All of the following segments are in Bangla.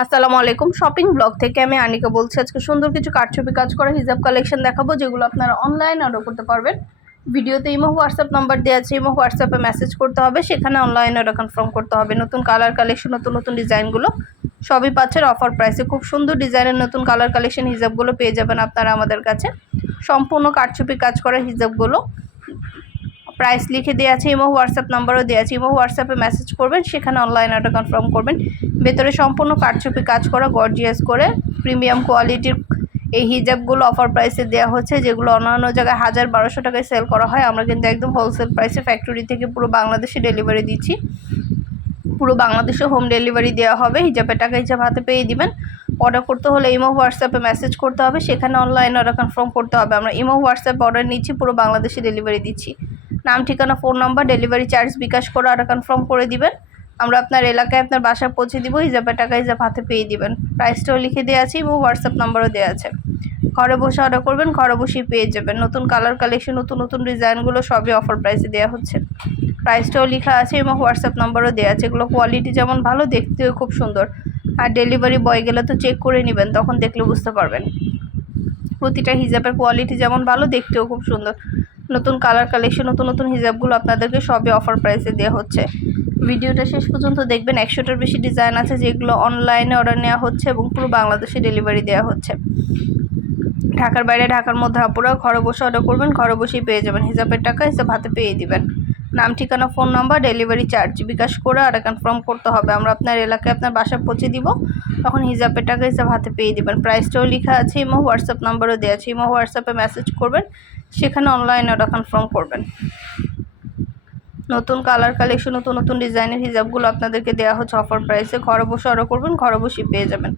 আসসালামু আলাইকুম। শপিং ব্লগ থেকে আমি আনিকা বলছি। আজকে সুন্দর কিছু কাঠছবি কাজ করা হিজাব কালেকশন দেখাবো, যেগুলো আপনারা অনলাইন অর্ডার করতে পারবেন। ভিডিওতে ইমো হোয়াটসঅ্যাপ নাম্বার দেওয়া আছে, ইমো হোয়াটসঅ্যাপে মেসেজ করতে হবে। সেখানে অনলাইন অর্ডার কনফার্ম করতে হবে। নতুন কালার কালেকশন নতুন নতুন ডিজাইনগুলো সবই পাচ্ছেন। অফার প্রাইসে খুব সুন্দর ডিজাইনের নতুন কালার কালেকশন হিজাবগুলো পেয়ে যাবেন আপনারা আমাদের কাছে। সম্পূর্ণ কাঠছবি কাজ করা হিজাবগুলো। প্রাইস লিখে দেওয়া আছে ইমো হোয়াটসঅ্যাপ নাম্বারও দেওয়া আছে। ইমো হোয়াটসঅ্যাপে মেসেজ করবেন, সেখানে অনলাইন অর্ডার কনফার্ম করবেন। ভেতরে সম্পূর্ণ কাঠছবি কাজ করা গর্জিয়াস করে প্রিমিয়াম কোয়ালিটির এই হিজাবগুলো অফার প্রাইসে দেওয়া হচ্ছে, যেগুলো অন্যান্য জায়গায় হাজার বারোশো টাকায় সেল করা হয়। আমরা কিন্তু একদম হোলসেল প্রাইসে ফ্যাক্টরি থেকে পুরো বাংলাদেশে ডেলিভারি দিচ্ছি। পুরো বাংলাদেশে হোম ডেলিভারি দেওয়া হবে। হিজাবের টাকা হিসাব হাতে পেয়ে দিবেন। অর্ডার করতে হলে ইমো হোয়াটসঅ্যাপে মেসেজ করতে হবে। সেখানে অনলাইন অর্ডার কনফার্ম করতে হবে। আমরা ইমো হোয়াটসঅ্যাপ অর্ডার নিচ্ছি, পুরো বাংলাদেশে ডেলিভারি দিচ্ছি। নাম, ঠিকানা phone number delivery charge bKash করে অর্ডার কনফার্ম করে দিবেন। আমরা আপনার এলাকায় আপনার বাসায় পৌঁছে দিব হিজাবের টাকা, হিসাব হাতে পেয়ে দিবেন। প্রাইসটাও লিখে দেওয়া আছে এবং হোয়াটসঅ্যাপ নাম্বারও দেওয়া আছে। ঘরে বসে অর্ডার করবেন, ঘরে বসেই পেয়ে যাবেন। নতুন কালার কালেকশন নতুন নতুন ডিজাইনগুলো সবই অফার প্রাইসে দেওয়া হচ্ছে। প্রাইসটাও লেখা আছে এবং হোয়াটসঅ্যাপ নাম্বারও দেওয়া আছে। এগুলো কোয়ালিটি যেমন ভালো, দেখতেও খুব সুন্দর। আর ডেলিভারি বয় গেলে তো চেক করে নেবেন, তখন দেখলে বুঝতে পারবেন। প্রতিটা হিজাবের কোয়ালিটি যেমন ভালো, দেখতেও খুব সুন্দর। নতুন কালার কালেকশন নতুন নতুন হিজাবগুলো আপনাদেরকে সবই অফার প্রাইসে দেওয়া হচ্ছে। ভিডিওটা শেষ পর্যন্ত দেখবেন, একশোটার বেশি ডিজাইন আছে যেগুলো অনলাইনে অর্ডার নেওয়া হচ্ছে এবং পুরো বাংলাদেশে ডেলিভারি দেওয়া হচ্ছে। ঢাকার বাইরে, ঢাকার মধ্যে আপুরা ঘরে বসে অর্ডার করবেন, ঘরে বসেই পেয়ে যাবেন। হিসাবের টাকা হিসাব হাতে পেয়ে দিবেন। নাম, ঠিকানা phone number delivery charge bKash করে আর কনফার্ম করতে হবে। আমরা আপনার এলাকায় আপনার বাসা পৌঁছে দিব, তখন হিসাবের টাকা হিসাব হাতে পেয়ে দিবেন। প্রাইসটাও লেখা আছে ইমো হোয়াটসঅ্যাপ নাম্বারও দেওয়া আছে। ইমো হোয়াটসঅ্যাপে মেসেজ করবেন সেখানে অনলাইনে অর্ডার কনফার্ম করবেন। নতুন কালার কালেকশন নতুন নতুন ডিজাইনের হিজাবগুলো আপনাদেরকে দেওয়া হচ্ছে অফার প্রাইসে ঘরে বসে অর্ডার করবেন, ঘরে বসেই পেয়ে যাবেন।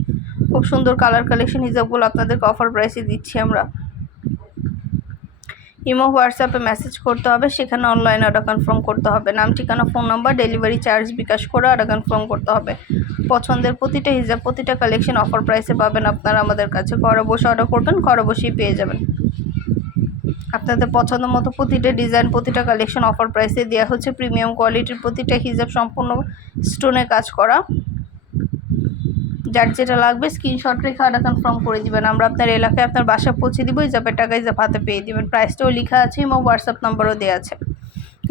খুব সুন্দর কালার কালেকশন হিজাবগুলো আপনাদেরকে অফার প্রাইসে দিচ্ছি আমরা। ইমো, হোয়াটসঅ্যাপে মেসেজ করতে হবে, সেখানে অনলাইনে অর্ডার কনফার্ম করতে হবে। নাম, ঠিকানা phone number delivery charge bKash করে অর্ডার কনফার্ম করতে হবে। পছন্দের প্রতিটা হিজাব, প্রতিটা কালেকশন অফার প্রাইসে পাবেন আপনারা আমাদের কাছে। ঘরে বসে অর্ডার করবেন, ঘরে বসেই পেয়ে যাবেন। আপনাদের পছন্দ মতো প্রতিটা ডিজাইন, প্রতিটা কালেকশন অফার প্রাইসে দেওয়া হচ্ছে। প্রিমিয়াম কোয়ালিটির প্রতিটা হিজাব সম্পূর্ণ স্টোনে কাজ করা। যার যেটা লাগবে স্ক্রিনশট রেখে অর্ডার কনফার্ম করে দিবেন। আমরা আপনার এলাকায় আপনার বাসা পৌঁছে দিব হিজাবের টাকা হিজাব হাতে পেয়ে দিবেন। প্রাইসটাও লেখা আছে এবং হোয়াটসঅ্যাপ নাম্বারও দেওয়া আছে।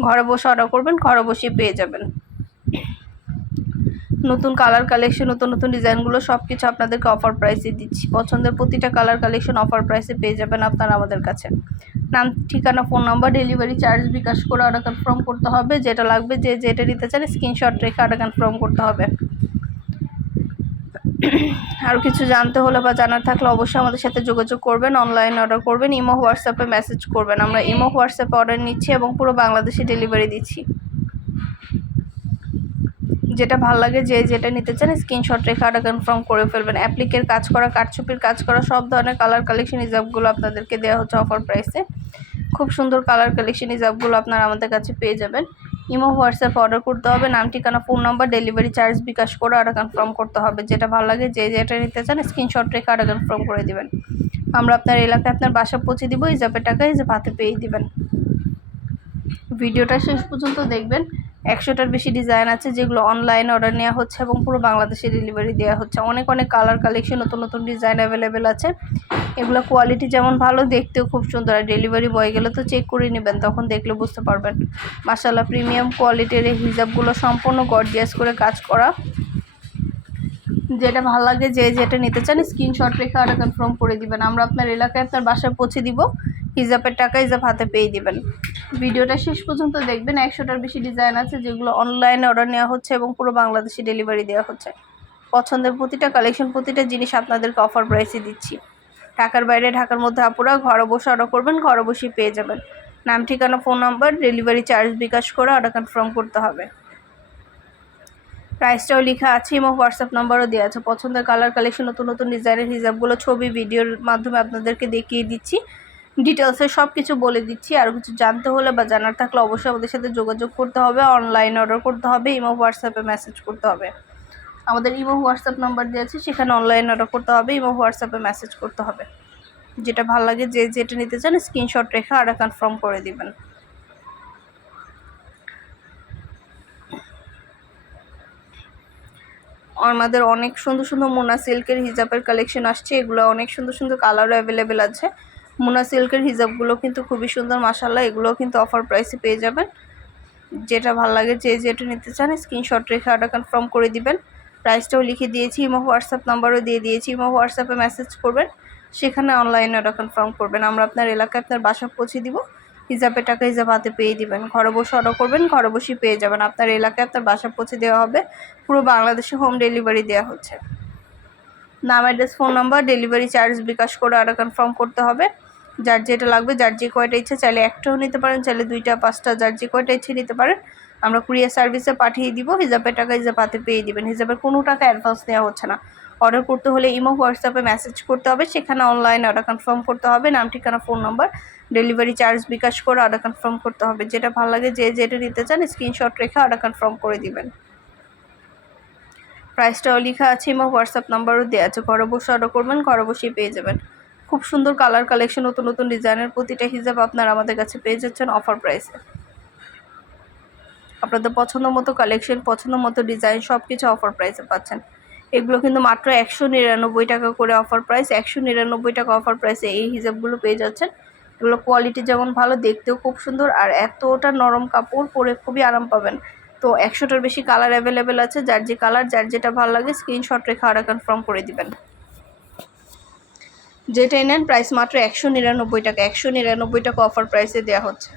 ঘরে বসে অর্ডার করবেন, ঘরে বসে পেয়ে যাবেন। নতুন কালার কালেকশন নতুন নতুন ডিজাইনগুলো সব কিছু আপনাদেরকে অফার প্রাইসে দিচ্ছি। পছন্দের প্রতিটা কালার কালেকশন অফার প্রাইসে পেয়ে যাবেন আপনারা আমাদের কাছে। নাম, ঠিকানা phone number delivery charge bKash করে অর্ডার কনফার্ম করতে হবে। যেটা লাগবে যে যেটা নিতে চান স্ক্রিনশট রেখে অর্ডার কনফার্ম করতে হবে। আরও কিছু জানতে হলে বা জানার থাকলে অবশ্যই আমাদের সাথে যোগাযোগ করবেন অনলাইন অর্ডার করবেন, ইমো, হোয়াটসঅ্যাপে মেসেজ করবেন। আমরা ইমো, হোয়াটসঅ্যাপে অর্ডার নিচ্ছি এবং পুরো বাংলাদেশে ডেলিভারি দিচ্ছি। যেটা ভালো লাগে, যে যেটা নিতে চান স্ক্রিনশট রেখে অর্ডার কনফার্ম করে ফেলবেন। অ্যাপ্লিকের কাজ করা কাঠছুপির কাজ করা, সব ধরনের কালার কালেকশন হিসাবগুলো আপনাদেরকে দেওয়া হচ্ছে অফার প্রাইসে খুব সুন্দর কালার কালেকশন হিসাবগুলো আপনারা আমাদের কাছে পেয়ে যাবেন। ইমো, হোয়াটসঅ্যাপ অর্ডার করতে হবে, নাম, ঠিকানা phone number delivery charge bKash করে অর্ডার কনফার্ম করতে হবে। যেটা ভালো লাগে, যে যেটা নিতে চান স্ক্রিনশট রেখে অর্ডার কনফার্ম করে দেবেন। আমরা আপনার এলাকায় আপনার বাসা পৌঁছে দিব, হিসাবের টাকা হিসাব হাতে পেয়ে দিবেন। ভিডিওটা শেষ পর্যন্ত দেখবেন। একশোটার বেশি ডিজাইন আছে যেগুলো অনলাইনে অর্ডার নেওয়া হচ্ছে এবং পুরো বাংলাদেশে ডেলিভারি দেওয়া হচ্ছে। অনেক অনেক কালার কালেকশন নতুন নতুন ডিজাইন অ্যাভেলেবেল আছে। এগুলো কোয়ালিটি যেমন ভালো, দেখতেও খুব সুন্দর। আর ডেলিভারি বয় গেলে তো চেক করে নেবেন, তখন দেখলে বুঝতে পারবেন। মাসাল্লাহ প্রিমিয়াম কোয়ালিটির এই হিজাবগুলো সম্পূর্ণ গর্জিয়াস করে কাজ করা। যেটা ভালো লাগে যে যেটা নিতে চান স্ক্রিনশট রেখে অর্ডার কনফার্ম করে দিবেন। আমরা আপনার এলাকায় আপনার বাসায় পৌঁছে দিব। হিজাবের টাকা হিজাব হাতে পেয়ে দিবেন। ভিডিওটা শেষ পর্যন্ত দেখবেন, একশোটার বেশি ডিজাইন আছে যেগুলো অনলাইনে অর্ডার নেওয়া হচ্ছে এবং পুরো বাংলাদেশে ডেলিভারি দেওয়া হচ্ছে। পছন্দের প্রতিটা কালেকশন প্রতিটা জিনিস আপনাদেরকে অফার প্রাইসে দিচ্ছি। ঢাকার বাইরে, ঢাকার মধ্যে আপুরা ঘরে বসে অর্ডার করবেন, ঘরে বসেই পেয়ে যাবেন। নাম, ঠিকানা phone number delivery charge bKash করে অর্ডার কনফার্ম করতে হবে। প্রাইসটাও লেখা আছে এবং হোয়াটসঅ্যাপ নাম্বারও দেওয়া আছে। পছন্দের কালার কালেকশন নতুন নতুন ডিজাইনের হিসাবগুলো ছবি ভিডিওর মাধ্যমে আপনাদেরকে দেখিয়ে দিচ্ছি। ডিটেলসে সব কিছু বলে দিচ্ছি। আর কিছু জানতে হলে বা জানার থাকলে অবশ্যই আমাদের সাথে যোগাযোগ করতে হবে। অনলাইন অর্ডার করতে হবে ইমো হোয়াটসঅ্যাপে মেসেজ করতে হবে। আমাদের ইমো হোয়াটসঅ্যাপ নাম্বার দিয়ে আছে সেখানে অনলাইন অর্ডার করতে হবে ইমো হোয়াটসঅ্যাপে মেসেজ করতে হবে। যেটা ভালো লাগে, যে যেটা নিতে চান স্ক্রিনশট রেখে অর্ডার কনফার্ম করে দিবেন। আমাদের অনেক সুন্দর সুন্দর মোনা সিল্কের হিজাবের কালেকশন আসছে। এগুলো অনেক সুন্দর সুন্দর কালারও অ্যাভেলেবেল আছে। মোনা সিল্কের হিজাবগুলো কিন্তু খুবই সুন্দর মাসাল্লাহ এগুলোও কিন্তু অফার প্রাইসে পেয়ে যাবেন। যেটা ভালো লাগে, যে যেটা নিতে চান স্ক্রিনশট রেখে অর্ডার কনফার্ম করে দিবেন। প্রাইসটাও লিখে দিয়েছি, ইমো হোয়াটসঅ্যাপ নাম্বারও দিয়ে দিয়েছি, ইমো হোয়াটসঅ্যাপে মেসেজ করবেন। সেখানে অনলাইনে অর্ডার কনফার্ম করবেন। আমরা আপনার এলাকায় আপনার বাসা পৌঁছে দিব। হিসাবে টাকা হিসাব হাতে পেয়ে দিবেন। ঘরে বসে অর্ডার করবেন, ঘরে বসেই পেয়ে যাবেন। আপনার এলাকায় আপনার বাসা পৌঁছে দেওয়া হবে। পুরো বাংলাদেশে হোম ডেলিভারি দেওয়া হচ্ছে। নাম address phone number delivery charge bKash করে অর্ডার কনফার্ম করতে হবে। যার যেটা লাগবে, যার যে কয়টা ইচ্ছে চাইলে একটাও নিতে পারেন, চাইলে দুইটা, পাঁচটা, যার যে কয়টা ইচ্ছে নিতে পারেন, আমরা কুরিয়ার সার্ভিসে পাঠিয়ে দিব, হিসাবের টাকা হিসাব হাতে পেয়ে দিবেন। হিসাবের কোনো টাকা অ্যাডভান্স নেওয়া হচ্ছে না। অর্ডার করতে হলে ইমো হোয়াটসঅ্যাপে মেসেজ করতে হবে, সেখানে অনলাইনে অর্ডার কনফার্ম করতে হবে, নাম, ঠিকানা phone number delivery charge bKash করে অর্ডার কনফার্ম করতে হবে। যেটা ভালো লাগে, যে যেটা নিতে চান স্ক্রিনশট রেখে অর্ডার কনফার্ম করে দিবেন। প্রাইসটাও লেখা আছে ইমো হোয়াটসঅ্যাপ নাম্বারও দেওয়া আছে। ঘরে বসে অর্ডার করবেন, ঘরে বসেই পেয়ে যাবেন। খুব সুন্দর কালার কালেকশন নতুন নতুন ডিজাইনের প্রতিটা হিসাব আপনারা আমাদের কাছে পেয়ে যাচ্ছেন অফার প্রাইসে আপনাদের পছন্দ মতো কালেকশন পছন্দ মতো ডিজাইন সব কিছু অফার প্রাইসে পাচ্ছেন। এগুলো কিন্তু মাত্র একশো নিরানব্বই টাকা করে অফার প্রাইস একশো নিরানব্বই টাকা অফার প্রাইসে এই হিসাবগুলো পেয়ে যাচ্ছেন। এগুলো কোয়ালিটি যেমন ভালো, দেখতেও খুব সুন্দর আর এতটা নরম কাপড় পরে খুবই আরাম পাবেন। তো একশোটার বেশি কালার অ্যাভেলেবেল আছে, যার যে কালার যার যেটা ভালো লাগে স্ক্রিনশট রেখে অর্ডার কনফার্ম করে দিবেন। যেটাই নেন প্রাইস মাত্র একশো নিরানব্বই টাকা। একশো নিরানব্বই টাকা অফার প্রাইসে দেওয়া হচ্ছে।